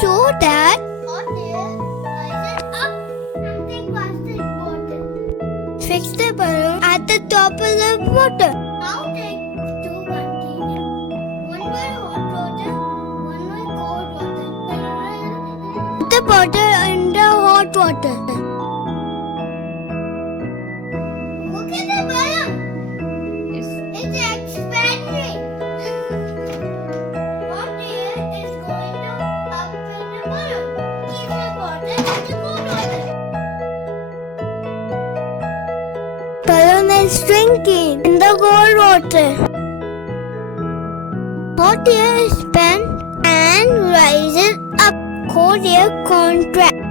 show that hot air rises up and then passes the bottle. fix the balloon at the top of the water. Now take two containers. One with hot water, one with cold water. Put the bottle under hot water. Look at the balloon. It's expanding. Hot air is going up in the balloon. Keep the bottle in the cold water. Balloon is shrinking in the cold water. Hot air expands and rises up. Cold air contracts.